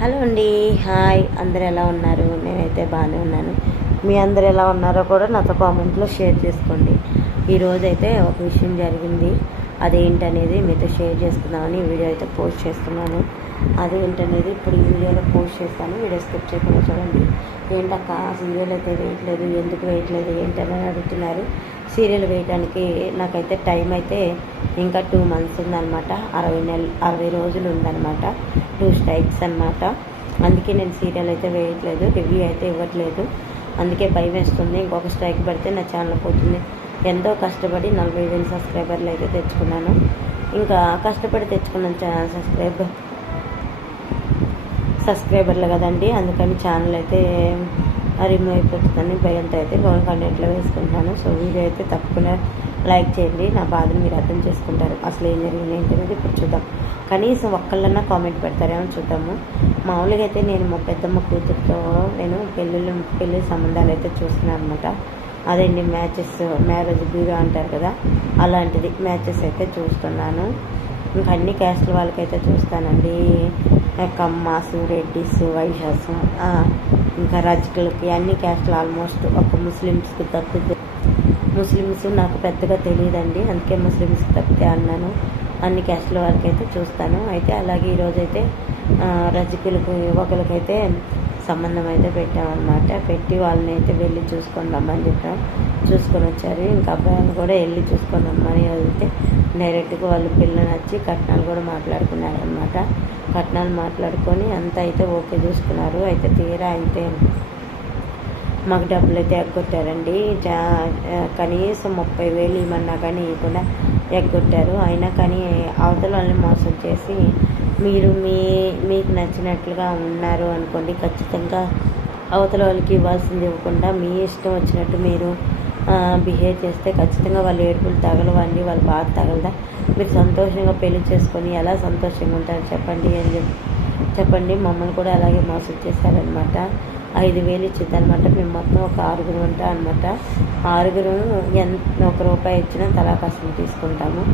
Hello అండి, hi. అందరు ఎలా ఉన్నారు? నేనైతే బాగానే ఉన్నాను. మీ అందరు ఎలా ఉన్నారో కూడా నాతో కామెంట్లో షేర్ చేసుకోండి. ఈరోజైతే ఒక విషయం జరిగింది. అదేంటనేది మీతో షేర్ చేసుకుందామని వీడియో అయితే పోస్ట్ చేస్తున్నాను. అదేంటనేది ఇప్పుడు ఈ వీడియోలో పోస్ట్ చేస్తాను. వీడియో స్కిప్ చేయకుండా చూడండి. ఏంటక్క సీరియల్ అయితే వేయట్లేదు, ఎందుకు వేయట్లేదు ఏంటని అడుగుతున్నారు. సీరియల్ వేయడానికి నాకైతే టైం అయితే ఇంకా 2 months ఉందన్నమాట. 60 రోజులు ఉందన్నమాట. 2 strikes అనమాట. అందుకే నేను సీరియల్ అయితే వేయట్లేదు, రివ్యూ అయితే ఇవ్వట్లేదు. అందుకే భయం వేస్తుంది, ఇంకొక స్ట్రైక్ పడితే నా ఛానల్ పోతుంది. ఎంతో కష్టపడి 40,000 సబ్స్క్రైబర్లు అయితే తెచ్చుకున్నాను. ఇంకా కష్టపడి తెచ్చుకున్న సబ్స్క్రైబర్లు కదండి, అందుకని ఛానల్ అయితే రిమూవ్ అయిపోతుందని భయంతో అయితే లోన్ కంటెంట్లో వేసుకుంటాను. సో వీడియో అయితే తప్పకుండా లైక్ చేయండి. నా బాధను మీరు అర్థం చేసుకుంటారు. అసలు ఏం జరిగింది ఏంటనేది ఇప్పుడు చూద్దాం. కనీసం ఒక్కళ్ళన్నా కామెంట్ పెడతారేమో చూద్దాము. మామూలుగా అయితే నేను మా పెద్దమ్మ కూతురుతో నేను పెళ్ళి సంబంధాలు అయితే చూస్తున్నాను అనమాట. అదండి మ్యారేజ్ బ్యూరో అంటారు కదా, అలాంటిది మ్యాచెస్ అయితే చూస్తున్నాను. ఇంకా అన్ని క్యాస్ట్ల వాళ్ళకైతే చూస్తానండి. కమ్మాసు, రెడ్డిస్, వైశ్యాస్, ఇంకా రజకులకి అన్ని క్యాస్ట్లు ఆల్మోస్ట్. ఒక ముస్లిమ్స్కి తప్పితే, ముస్లిమ్స్ నాకు పెద్దగా తెలియదండి, అందుకే ముస్లిమ్స్కి తప్పితే అన్నాను. అన్ని క్యాస్ట్ల వాళ్ళకైతే చూస్తాను. అయితే అలాగే ఈరోజైతే రజకులకు యువకులకైతే సంబంధం అయితే పెట్టామన్నమాట. పెట్టి వాళ్ళని అయితే వెళ్ళి చూసుకొని రమ్మని చెప్పాం. చూసుకొని వచ్చారు. ఇంకా అబ్బాయిని కూడా వెళ్ళి చూసుకొని రమ్మని వెళ్తే డైరెక్ట్గా వాళ్ళు పిల్లలు నచ్చి కట్నాలు కూడా మాట్లాడుకున్నారు అనమాట. కట్నాలు మాట్లాడుకొని అంతా అయితే ఓకే చూసుకున్నారు. అయితే తీరా అయితే మాకు డబ్బులు అయితే ఎగ్గొట్టారండి. కనీసం 30,000 ఇవ్వమన్నా కానీ ఇవ్వకుండా ఎగ్గొట్టారు. అయినా కానీ అవతల వాళ్ళని మోసం చేసి మీకు నచ్చినట్లుగా ఉన్నారు అనుకోండి, ఖచ్చితంగా అవతల వాళ్ళకి ఇవ్వాల్సింది ఇవ్వకుండా మీ ఇష్టం వచ్చినట్టు మీరు బిహేవ్ చేస్తే ఖచ్చితంగా వాళ్ళు ఏడుపులు తగలవండి, వాళ్ళ బాధ తగలదా? మీరు సంతోషంగా పెళ్లి చేసుకొని ఎలా సంతోషంగా ఉంటారు చెప్పండి అని చెప్పండి. మమ్మల్ని కూడా అలాగే మోసం చేశారనమాట. 5,000 ఇచ్చిద్దనమాట. మేము మొత్తం ఒక 6 ఉంటాం అనమాట. 6 ₹1 ఇచ్చినా తలా కష్టం తీసుకుంటాము.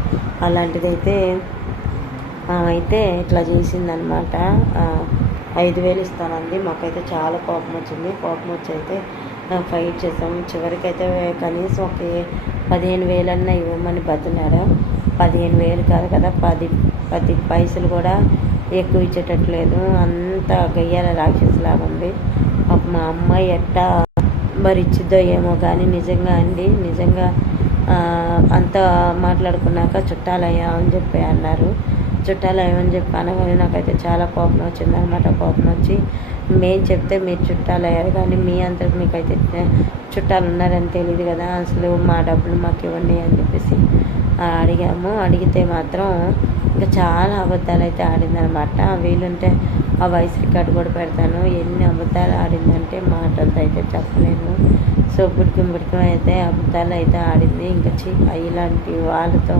అలాంటిదైతే అయితే ఇట్లా చేసిందనమాట. 5,000 ఇస్తానండి. మాకైతే చాలా కోపం వచ్చింది. కోపం వచ్చి అయితే ఫైట్ చేసాము. చివరికైతే కనీసం ఒక 15,000 ఇవ్వమని బతినారు. 15,000 కాదు కదా, 10 పైసలు కూడా ఎక్కువ ఇచ్చేటట్లేదు. అంత గయ్యాల రాక్షసులాగా ఉంది. మా అమ్మాయి ఎట్టా మరి ఇచ్చిద్దో ఏమో కానీ నిజంగా అంతా మాట్లాడుకున్నాక చుట్టాలయ్యా అని చెప్పి అన్నారు. చుట్టాలయ్యమని చెప్పి అనగానే నాకైతే చాలా కోపం వచ్చిందనమాట. కోపం వచ్చి మేము చెప్తే మీరు చుట్టాలు అయ్యారు, కానీ మీ అంతకు మీకైతే చుట్టాలు ఉన్నారని తెలియదు కదా, అసలు మా డబ్బులు మాకు ఇవ్వండి అని చెప్పేసి అడిగాము. అడిగితే మాత్రం ఇంకా చాలా అబద్ధాలు అయితే ఆడిందనమాట. వీలుంటే ఆ వాయిస్ రికార్డు కూడా పెడతాను. ఎన్ని అబద్ధాలు ఆడిందంటే మాటలతో అయితే చెప్పలేను. సో బుడికం అయితే అబద్ధాలు అయితే ఆడింది. ఇంకా ఇలాంటి వాళ్ళతో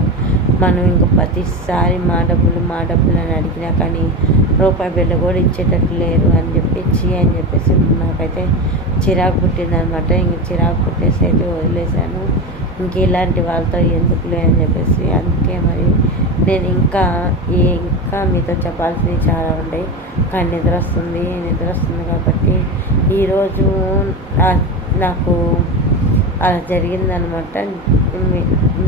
మనం ఇంకా ప్రతిసారి మా డబ్బులు అని అడిగినా కానీ రూపాయి బిళ్ళ కూడా ఇచ్చేటట్టు లేరు అని చెప్పేసి నాకైతే చిరాకు పుట్టిందనమాట. ఇంక చిరాకు పుట్టేసి అయితే వదిలేశాను. ఇంక ఇలాంటి వాళ్ళతో ఎందుకులే అని చెప్పేసి. అందుకే మరి నేను ఇంకా మీతో చెప్పాల్సినవి చాలా ఉంటాయి, కానీ నిద్ర వస్తుంది కాబట్టి ఈరోజు నాకు అలా జరిగిందనమాట.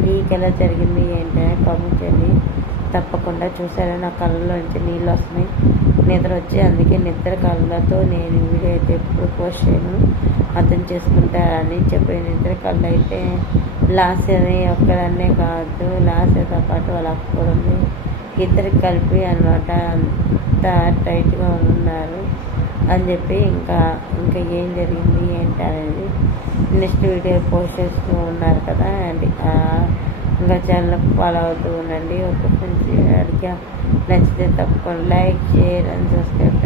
మీకు ఎలా జరిగింది ఏంటనే కామెంట్ చేయండి తప్పకుండా. చూసారా నా కళ్ళలోంచి నీళ్ళు వస్తున్నాయి, నిద్ర వచ్చి. అందుకే నిద్ర కళ్ళతో నేను వీడియో అయితే ఎప్పుడు పోస్ట్ చేయను, అర్థం చేసుకుంటారని చెప్పి. నిద్ర కళ్ళు అయితే లాస్ అని ఒక్కదన్నే కాదు, లాస్తో పాటు వాళ్ళ అక్క కూడా ఉంది, ఇద్దరికి కలిపి అనమాట. అంత టైట్గా ఉన్నారు అని చెప్పి ఇంకా ఏం జరిగింది ఏంటి అనేది నెక్స్ట్ వీడియో పోస్ట్ చేస్తూ ఉన్నారు కదా అండి. ఇంకా ఛానల్ ఫాలో అవుతూ ఉండండి. ఒక ఫ్రెండ్స్ అడిగా నచ్చితే తప్పకుండా లైక్, షేర్ అండ్ సబ్స్క్రైబ్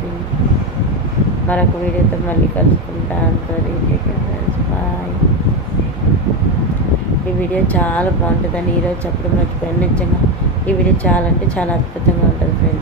చేయండి. మరొక వీడియోతో మళ్ళీ కలుసుకుంటాను. Friends bye. ఈ వీడియో చాలా బాగుంటుందని ఈరోజు చెప్పడం మర్చిపోయాను. నిజంగా ఈ వీడియో చాలా అంటే చాలా అద్భుతంగా ఉంటుంది ఫ్రెండ్స్.